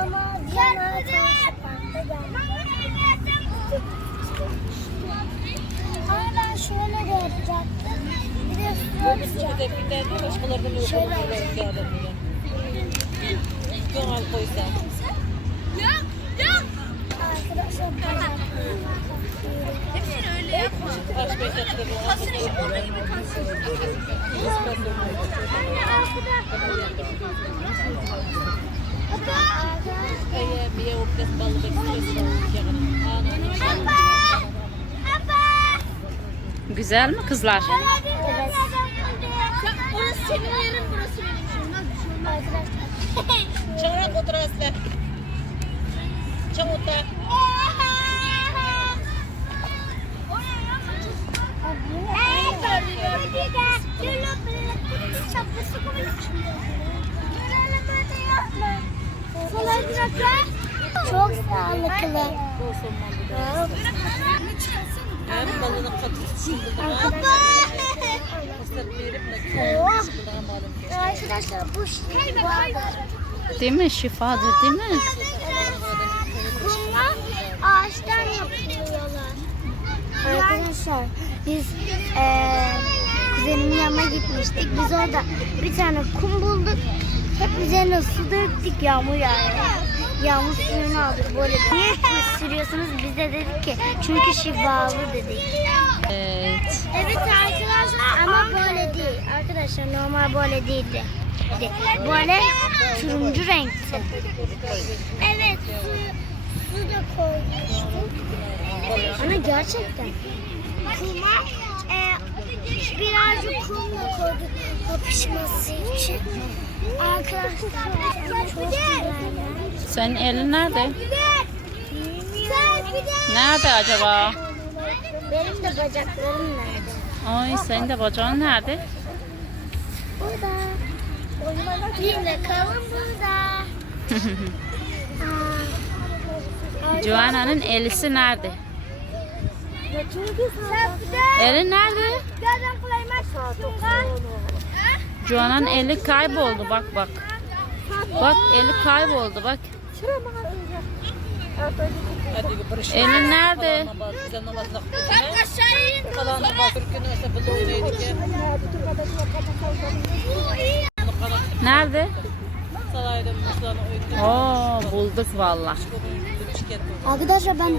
Ama geldim. Ama ben şöyle de yapacaktım. Bir de üstüne de bir de başkalarından yok. Şöyle Başkalarından yok. Yardım bile. Göğal koysa. Arkadaşlar bacak. Aç bekletti bu. Eye bir ye updes balı bekliyorsun. Yarın. Güzel mi kızlar? Evet. Orası senin yerin, burası benim. Arkadaşlar. Aslı. Çabuk da. Arkadaşlar bu. Değil mi? Şifadır değil mi? Bunlar ağaçtan yapılıyorlar. Arkadaşlar biz eee kuzenimin yanına gitmiştik. Biz orada bir tane kum bulduk. Hep üzerine su döktük yağmur yağıyor. Yağmur suyunu aldık böyle. Niye sürüyorsunuz? Biz de dedik ki çünkü şifalı dedik. Evet. Evet arkadaşlar ama böyle değil. Arkadaşlar normal böyle değildi. De- Böyle turuncu renkti. Evet su, su da koymuştuk. Ana gerçekten. Kuma e, birazcık kumla koyduk yapışması için. Senin elin nerede? Nerede acaba? Benim de bacaklarım nerede? Ay senin de bacağın nerede? Burada. Yine kalın burada. Joanna'nın elisi nerede? Sen Eli nerede? Birazdan flymax Joanna'nın eli kayboldu bak bak. Bak eli kayboldu bak. Elin nerede? Nerede? Oo bulduk valla. Arkadaşlar ben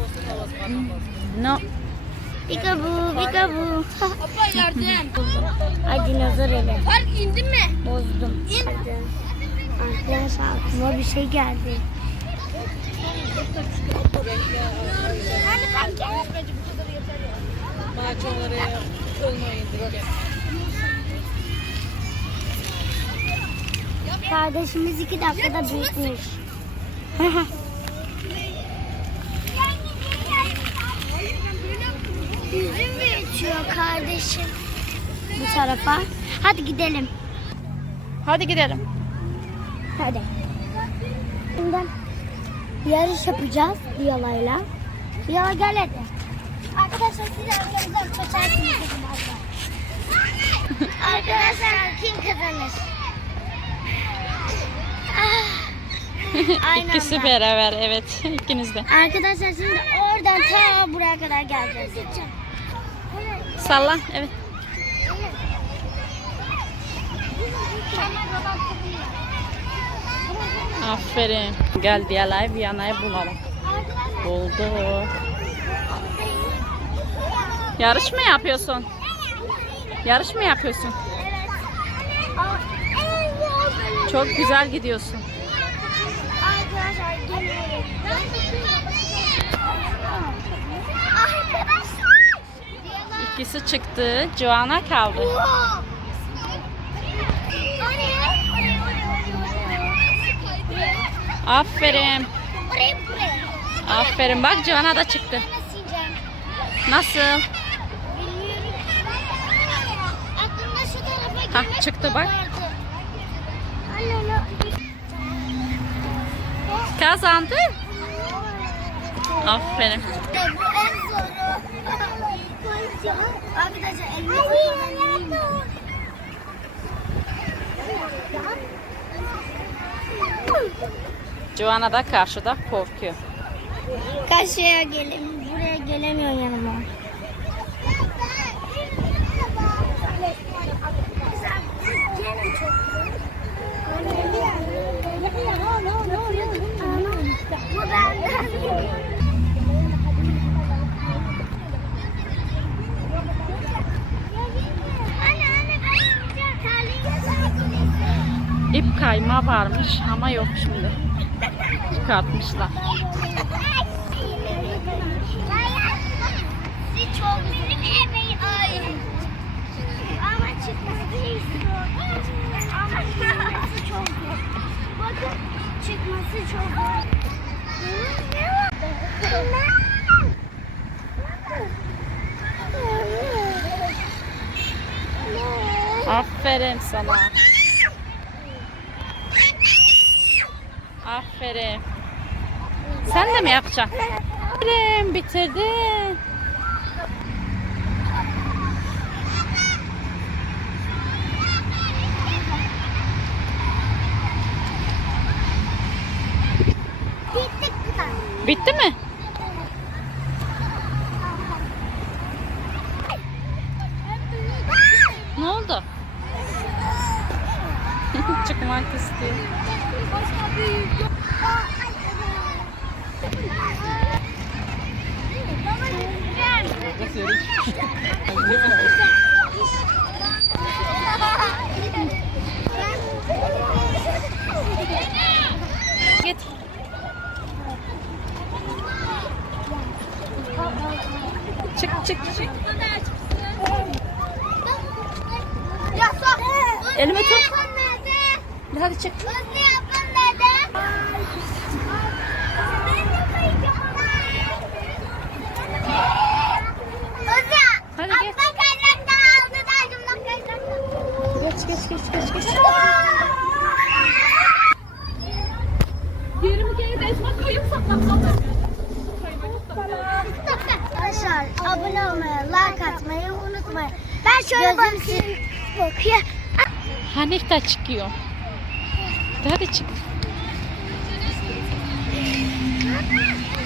No. Pikabu, Pikabu. Abla yardım. Ay dinozor eli. Fark indin mi? Bozdum. Hadi. Arkadaşlar aklıma bir şey geldi. Ben gel. Maçonları olmayın dedik. Kardeşimiz iki dakikada büyütmüş. Yüzüm büyütüyor kardeşim. Bu tarafa. Hadi gidelim. Hadi gidelim. Hadi. Şimdi yarış yapacağız Viyola'yla. Viyola gel hadi. Arkadaşlar siz arkamızdan kaçarsınız. Arkadaşlar kim kazanır? Ah. Aynı İkisi beraber evet. İkiniz de. Arkadaşlar şimdi oradan ta buraya kadar geleceğiz. Salla evet. Aferin. Gel Diyalay Viyana'yı bulalım. Buldu. Yarış mı yapıyorsun? Yarış mı yapıyorsun? Çok güzel gidiyorsun. Arkadaşlar geliyorum. Arkadaşlar. İkisi çıktı. Joanna kaldı. Aferin. Aferin. Bak Joanna da çıktı. Nasıl Hah, çıktı bak. Kazandı. Aferin. Bu en zoru. Arkadaşlar elime takılan Joanna da karşıda korkuyor. Karşıya gelin. Buraya gelemiyor yanıma. İp kayma varmış ama yok şimdi. Çıkartmışlar. Aferin sana. Aferin. Sen de mi yapacaksın? Aferin bitirdin. Bitti mi? Ne oldu? Çıkmak istiyor. Git. Çık çık çık. Elimi tut. Hadi çık. Hızlı nerede? Ben de kayacağım. Hızlı. Hadi geç. Atla kaydıraktan aldı da cümle kaydıraktan. Geç geç geç geç geç. Arkadaşlar abone olmayı, like atmayı unutmayın. Ben şöyle bakayım. Bakıyor. Hanif de çıkıyor. Hadi çık. Arkadaşlar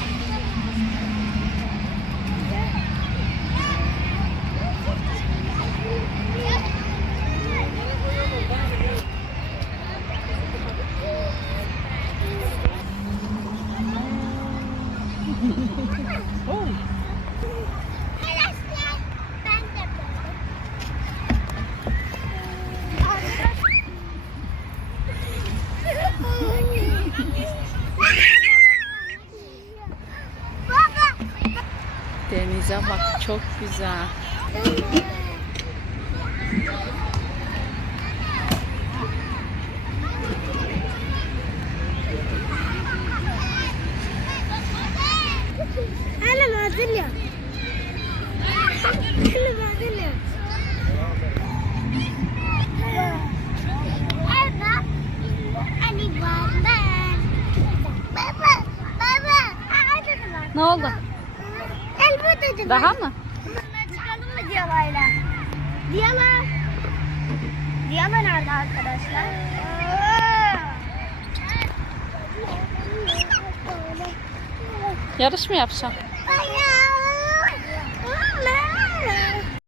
Denize bak çok güzel. Anne madalya. Anne madalya. Baba. Anne baba. Baba. Baba. Aa, dedim ben. Ne oldu? Dedim. Daha mı? Bundan çıkalım mı Diyalayla? Diyala. Diyala nerede arkadaşlar? Yarış mı yapacaksın? Hayır.